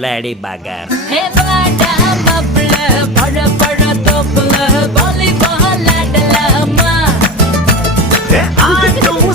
பிளேடி பகர். ஹே வாடா மாப்ள பழ பழ தோப்புல வாலிபால் ஆடலாமா ஆட்டும்